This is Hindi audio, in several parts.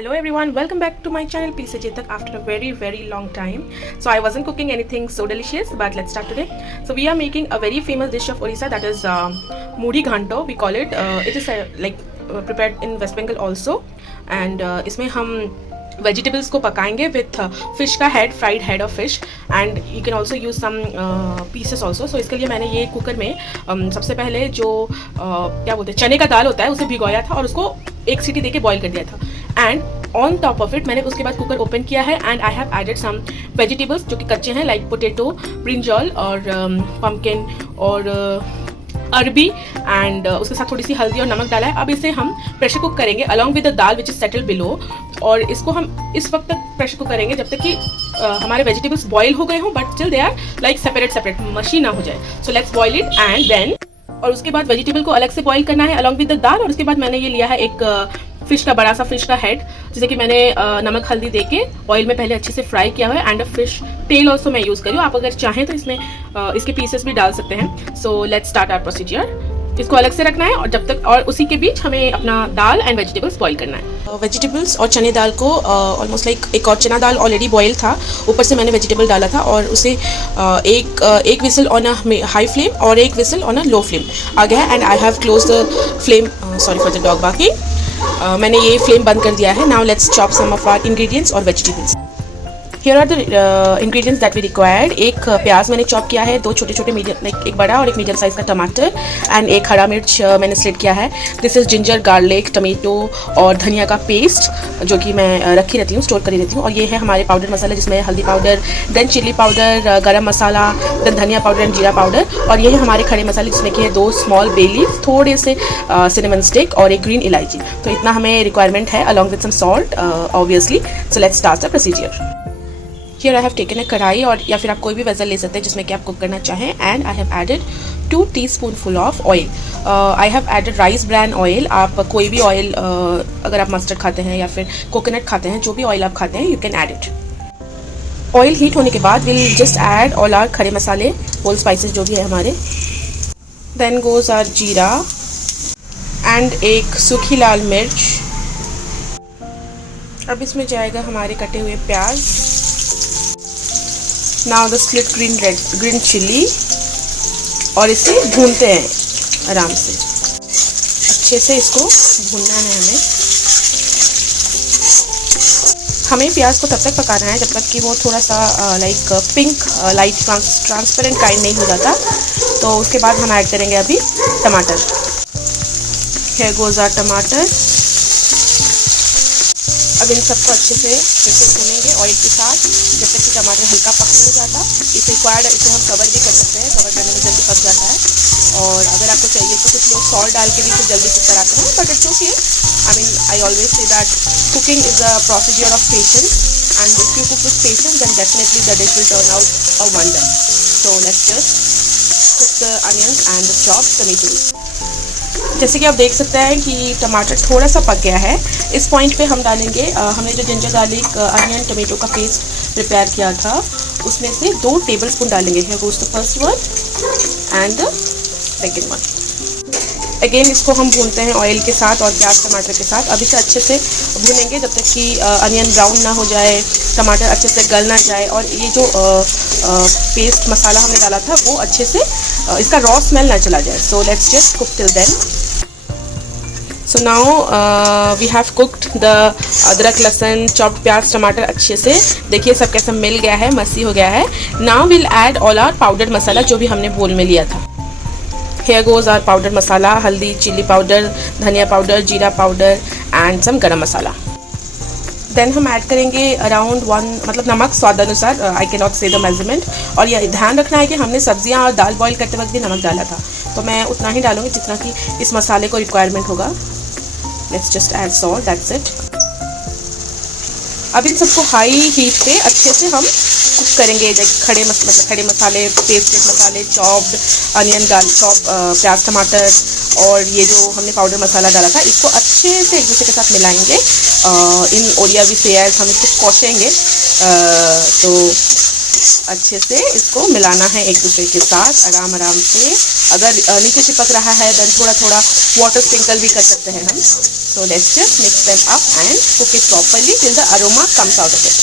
Hello everyone, welcome back to my channel Peace Chetak after a very long time. So I wasn't cooking anything so delicious, but let's start today. So we are making a very famous dish of Orissa, that is Mudi Ghanto we call it. It is prepared in West Bengal also, and इसमें हम वेजिटेबल्स को पकाएंगे विथ फिश का head, fried head of fish, and you can also use some pieces also. So इसके लिए मैंने ये कुकर में सबसे पहले जो क्या बोलते हैं चने का दाल होता है उसे भिगोया था और उसको एक सीटी देके बॉईल कर दिया था. And on top of it मैंने उसके बाद कुकर ओपन किया है and I have added some vegetables जो कि कच्चे हैं, लाइक पोटैटो, ब्रिंजॉल और पम्पकिन और अरबी, एंड उसके साथ थोड़ी सी हल्दी और नमक डाला है. अब इसे हम प्रेशर कुक करेंगे along with the dal which is settle below, और इसको हम इस वक्त तक प्रेशर कुक करेंगे जब तक कि हमारे वेजिटेबल्स बॉईल हो गए हों, but still they are like separate mushy ना हो जाए. So let's boil it and then, और उसके बाद वेजिटेबल को अलग से बॉईल करना है अलॉन्ग विद द दाल. और उसके बाद मैंने ये लिया है एक फिश का, बड़ा सा फिश का हेड, जिसे कि मैंने नमक हल्दी देके ऑयल में पहले अच्छे से फ्राई किया हुआ है, and a fish tail also मैं यूज़ करी हूँ. आप अगर चाहें तो इसमें इसके पीसेस भी डाल सकते हैं. So let's start our procedure. इसको अलग से रखना है और जब तक, और उसी के बीच हमें अपना दाल एंड वेजिटेबल्स बॉईल करना है. वेजिटेबल्स और चने दाल को ऑलमोस्ट लाइक एक और चना दाल ऑलरेडी बॉईल था, ऊपर से मैंने वेजिटेबल डाला था और उसे एक whistle on a high flame और एक whistle on a low flame आ गया है. And I have close the flame, sorry for the dog बाकी. मैंने ये फ्लेम बंद कर दिया है. Now let's chop some of our ingredients और vegetables. Here are the ingredients that we required. एक प्याज मैंने चॉप किया है, दो छोटे छोटे मीडियम, लाइक एक बड़ा और एक मीडियम साइज़ का टमाटर, एंड एक हरा मिर्च मैंने स्लिट किया है. This is ginger, garlic, tomato और धनिया का पेस्ट जो कि मैं रखी रहती हूँ, स्टोर करी रहती हूँ. और ये है हमारे पाउडर मसाला जिसमें हल्दी पाउडर, देन चिली पाउडर, गरम मसाला, देन धनिया पाउडर एंड जीरा पाउडर. और ये है हमारे खड़े मसाले जिसमें कि है 2 स्मॉल बे लीफ, थोड़े से सिनेमन स्टिक और एक ग्रीन इलायची. तो इतना हमें रिक्वायरमेंट है along with some salt obviously. So let's start the procedure. Here I have taken a कढ़ाई, और या फिर आप कोई भी वेसल ले सकते हैं जिसमें कि आप कुक करना चाहें, and I have added 2 teaspoonful of oil. I have added rice bran oil. आप कोई भी ऑयल, अगर आप मस्टर्ड खाते हैं या फिर कोकोनट खाते हैं, जो भी ऑयल आप खाते हैं, you can add it. Oil heat होने के बाद will just add all our खड़े मसाले, होल स्पाइसेस जो भी है हमारे. Then goes our jeera and एक सूखी लाल मिर्च. अब इसमें जाएगा हमारे कटे हुए प्याज. Now the split green chilli, और इसे भूनते हैं आराम से. अच्छे से इसको भूनना है हमें प्याज को तब तक पकाना है जब तक कि वो थोड़ा सा like pink, light transparent kind नहीं हो जाता. तो उसके बाद हम ऐड करेंगे अभी टमाटर. हियर गोज आवर टमाटर. अब इन सबको अच्छे से फिर से भूनेंगे ऑयल के साथ जब तक कि टमाटर हल्का पक नहीं जाता. इफ रिक्वायर्ड इसे हम कवर भी कर सकते हैं, कवर करने में जल्दी पक जाता है. और अगर आपको चाहिए तो कुछ लोग सॉल्ट डाल के भी इसे जल्दी कुक कराते हैं, but it's okay. I mean I always say that cooking is a procedure of patience, and if you cook with patience then definitely the dish will turn out a wonder. So let's just cook the onions and the chopped tomatoes. जैसे कि आप देख सकते हैं कि टमाटर थोड़ा सा पक गया है. इस पॉइंट पे हम डालेंगे हमने जो जिंजर गार्लिक अनियन टमेटो का पेस्ट प्रिपेयर किया था, उसमें से 2 टेबलस्पून डालेंगे. Here goes the first one and the second one. Again इसको हम भूनते हैं ऑयल के साथ और प्याज टमाटर के साथ. अब इसे अच्छे से भूनेंगे जब तक कि अनियन ब्राउन ना हो जाए, टमाटर अच्छे से गल ना जाए, और ये जो पेस्ट मसाला हमने डाला था वो अच्छे से इसका रॉ स्मेल ना चला जाए. So let's just cook till then. So now we have cooked the adrak, lehsun, chopped प्याज, टमाटर अच्छे से. देखिए सब कैसा मिल गया है, मसी हो गया है. Now will add all our powdered masala जो भी हमने बोल में लिया था. Here goes our powdered मसाला, हल्दी, चिली पाउडर, धनिया पाउडर, जीरा पाउडर एंड सम गरम मसाला. देन हम ऐड करेंगे अराउंड 1, मतलब नमक स्वाद अनुसार. आई कैन नॉट से द मेजरमेंट. और यह ध्यान रखना है कि हमने सब्जियां और दाल बॉईल करते वक्त भी नमक डाला था, तो मैं उतना ही डालूंगी जितना कि इस मसाले को रिक्वायरमेंट होगा. Let's just add salt, that's it. अब इन सबको हाई हीट पे अच्छे से हम कुक करेंगे. खड़े मसाले, पेस्टेड मसाले, चॉप्ड अनियन, प्याज टमाटर, और ये जो हमने पाउडर मसाला डाला था, इसको अच्छे से एक दूसरे के साथ मिलाएंगे. इन ओरिया भी से हम इसको कौशेंगे, तो अच्छे से इसको मिलाना है एक दूसरे के साथ आराम से. अगर नीचे चिपक रहा है देन थोड़ा थोड़ा वाटर स्प्रिंकल भी कर सकते हैं हम. So let's just mix them up and cook it properly till the aroma comes out of it.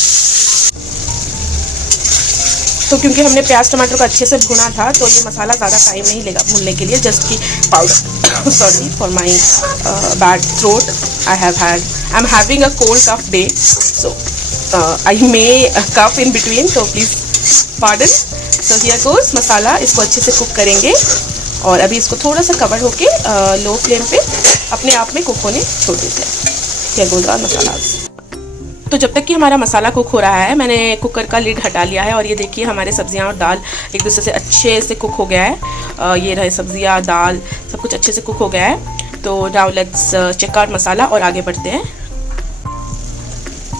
तो क्योंकि हमने प्याज टमाटर को अच्छे से भुना था तो ये मसाला ज़्यादा टाइम नहीं लेगा भूनने के लिए. जस्ट की powder sorry for my bad throat. I am having a cold cough day, so I may cough in between, so please pardon. So here goes masala. इसको अच्छे से कुक करेंगे और अभी इसको थोड़ा सा कवर होके लो फ्लेम पे अपने आप में कुक होने छोड़ देते हैं. here goes our मसाला. तो जब तक कि हमारा मसाला कुक हो रहा है मैंने कुकर का लिड हटा लिया है और ये देखिए हमारे सब्जियां और दाल एक दूसरे से अच्छे से कुक हो गया है. ये रहे सब्जियां दाल सब कुछ अच्छे से कुक हो गया है. तो now let's check out masala और आगे बढ़ते हैं.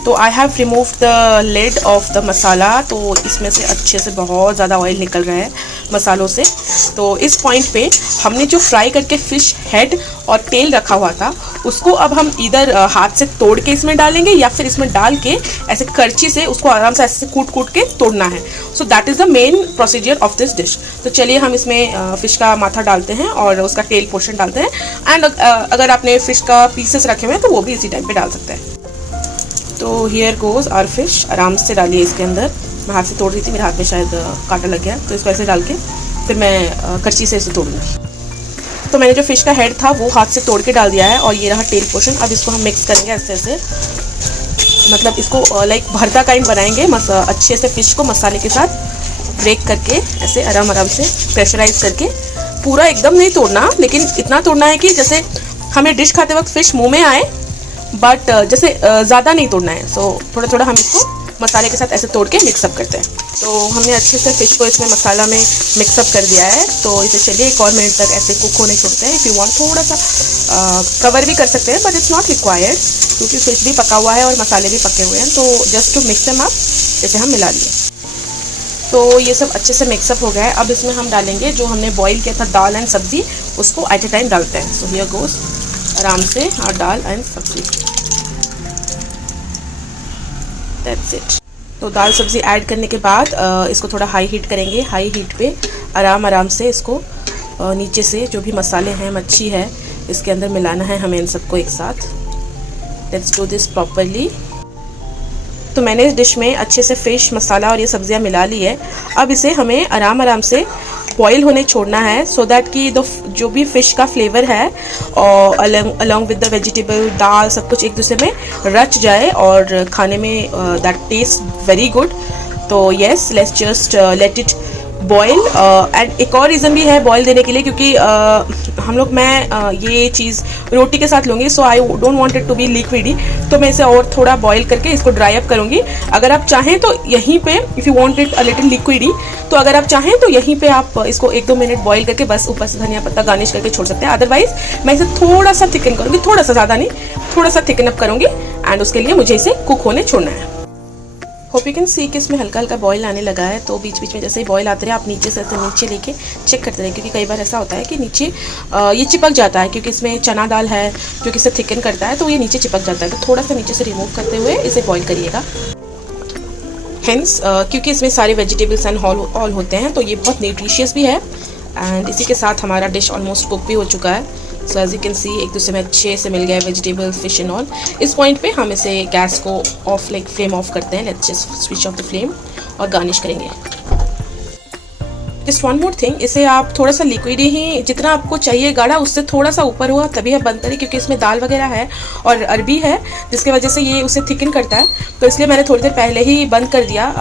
तो I have remove the lid of the masala. तो इसमें से अच्छे से बहुत ज़्यादा ऑयल निकल रहा है मसालों से. तो इस पॉइंट पे हमने जो फ्राई करके फ़िश हेड और टेल रखा हुआ था उसको अब हम इधर हाथ से तोड़ के इसमें डालेंगे या फिर इसमें डाल के ऐसे करची से उसको आराम से ऐसे कूट कूट के तोड़ना है. So that is the main procedure of this dish. तो चलिए हम इसमें फ़िश का माथा डालते हैं और उसका टेल पोर्शन डालते हैं. एंड अगर आपने फ़िश का पीसेस रखे हुए हैं तो वो भी इसी टाइम पे डाल सकते हैं. तो हियर गोज़ आवर फिश. आराम से डालिए इसके अंदर. मैं हाथ से तोड़ रही थी, मेरे हाथ में शायद कांटा लग गया, तो इसको ऐसे डाल के फिर मैं करची से इसे तोड़ूंगी. तो मैंने जो फ़िश का हेड था वो हाथ से तोड़ के डाल दिया है और ये रहा टेल पोर्शन. अब इसको हम मिक्स करेंगे ऐसे ऐसे, मतलब इसको लाइक भरता काइंड बनाएंगे. अच्छे से फ़िश को मसाले के साथ ब्रेक करके ऐसे आराम आराम से प्रेशराइज करके. पूरा एकदम नहीं तोड़ना, लेकिन इतना तोड़ना है कि जैसे हमें डिश खाते वक्त फ़िश मुँह में आए, बट जैसे ज़्यादा नहीं तोड़ना है. सो थोड़ा थोड़ा हम इसको मसाले के साथ ऐसे तोड़ के मिक्सअप करते हैं. तो हमने अच्छे से फ़िश को इसमें मसाला में मिक्सअप कर दिया है. तो इसे चलिए 1 और मिनट तक ऐसे कुक होने छोड़ते हैं. इफ़ यू वांट थोड़ा सा कवर भी कर सकते हैं, बट इट्स नॉट रिक्वायर्ड क्योंकि फ़िश भी पका हुआ है और मसाले भी पके हुए हैं. तो just to mix them up इसे हम मिला लिए. तो ये सब अच्छे से मिक्सअप हो गया है. अब इसमें हम डालेंगे जो हमने बॉईल किया था दाल एंड सब्ज़ी, उसको एट ए टाइम डालते हैं. सो हियर गोज़ आराम से और दाल एंड सब्ज़ी. That's it. तो दाल सब्ज़ी ऐड करने के बाद इसको थोड़ा हाई हीट करेंगे. हाई हीट पे आराम से इसको नीचे से जो भी मसाले हैं मच्छी है इसके अंदर मिलाना है हमें इन सबको एक साथ. Let's do this properly. तो मैंने इस डिश में अच्छे से फ़िश मसाला और ये सब्ज़ियाँ मिला ली है. अब इसे हमें आराम से बॉईल होने छोड़ना है सो दैट कि जो भी फ़िश का फ्लेवर है और अलॉन्ग विद द वेजिटेबल दाल सब कुछ एक दूसरे में रच जाए और खाने में दैट टेस्ट वेरी गुड. तो yes let's just let it boil. And एक और रीज़न भी है बॉयल देने के लिए, क्योंकि मैं ये चीज़ रोटी के साथ लूँगी. So I don't want it to be liquidy. तो मैं इसे और थोड़ा बॉयल करके इसको ड्राई अप करूँगी. अगर आप चाहें तो यहीं पे if you want it a little liquidy, तो अगर आप चाहें तो यहीं पे आप इसको 1-2 मिनट बॉयल करके बस ऊपर से धनिया पत्ता गार्निश करके छोड़ सकते हैं. अदरवाइज मैं इसे थोड़ा सा थिकन करूँगी, थोड़ा सा, ज़्यादा नहीं, थोड़ा सा थिकन अप करूँगी. एंड उसके लिए मुझे इसे कुक होने छोड़ना है. होप यू कैन सी कि इसमें हल्का हल्का बॉयल आने लगा है. तो बीच बीच में जैसे ही बॉयल आते रहे आप नीचे से ऐसे नीचे लेके चेक करते रहे, क्योंकि कई बार ऐसा होता है कि नीचे ये चिपक जाता है, क्योंकि इसमें चना दाल है जो कि इसे थिकन करता है, तो ये नीचे चिपक जाता है. तो थोड़ा सा नीचे से रिमूव करते हुए इसे बॉयल करिएगा. हेंस क्योंकि इसमें सारे वेजिटेबल्स एंड ऑल होते हैं तो ये बहुत न्यूट्रिशियस भी है. एंड इसी के साथ हमारा डिश ऑलमोस्ट कुक भी हो चुका है. So as you can see एक दूसरे में अच्छे से मिल गया वेजिटेबल्स फिश एंड ऑल. इस पॉइंट पे हम इसे गैस को ऑफ लाइक फ्लेम ऑफ करते हैं. Let's just switch off the flame और गार्निश करेंगे. जस्ट वन मोर थिंग, इसे आप थोड़ा सा लिक्विड ही जितना आपको चाहिए गाढ़ा उससे थोड़ा सा ऊपर हुआ तभी आप बंद करें, क्योंकि इसमें दाल वगैरह है और अरबी है जिसकी वजह से ये उसे थिकन करता है. तो इसलिए मैंने थोड़ी देर पहले ही बंद कर दिया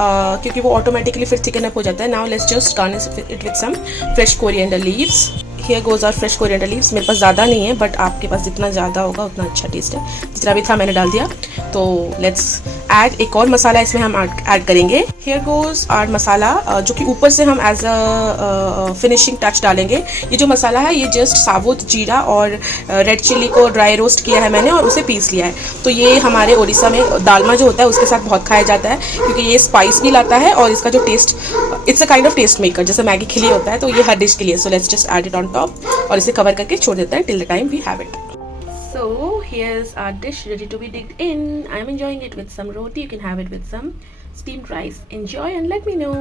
क्योंकि वो ऑटोमेटिकली फिर थिकन अप हो जाता है. Now let's just garnish it with some fresh coriander leaves. Here goes our fresh coriander leaves. मेरे पास ज़्यादा नहीं है, बट आपके पास जितना ज़्यादा होगा उतना अच्छा टेस्ट है. जितना भी था मैंने डाल दिया. तो लेट्स ऐड एक और मसाला इसमें हम ऐड करेंगे. हियर गोज आवर मसाला, जो कि ऊपर से हम एज अ फिनिशिंग टच डालेंगे. ये जो मसाला है ये जस्ट साबुत जीरा और रेड चिल्ली को ड्राई रोस्ट किया है मैंने और उसे पीस लिया है. तो ये हमारे उड़ीसा में दालमा जो होता है उसके साथ बहुत खाया जाता है, क्योंकि ये स्पाइस भी लाता है और इसका जो taste, it's a kind of taste maker. जैसे मैगी खिली होता है तो ये हर डिश के लिए. So let's just add it on top और इसे कवर करके छोड़ देते हैं till the time we have it. So here's our dish ready to be digged in. I'm enjoying it with some roti. You can have it with some steamed rice. Enjoy and let me know.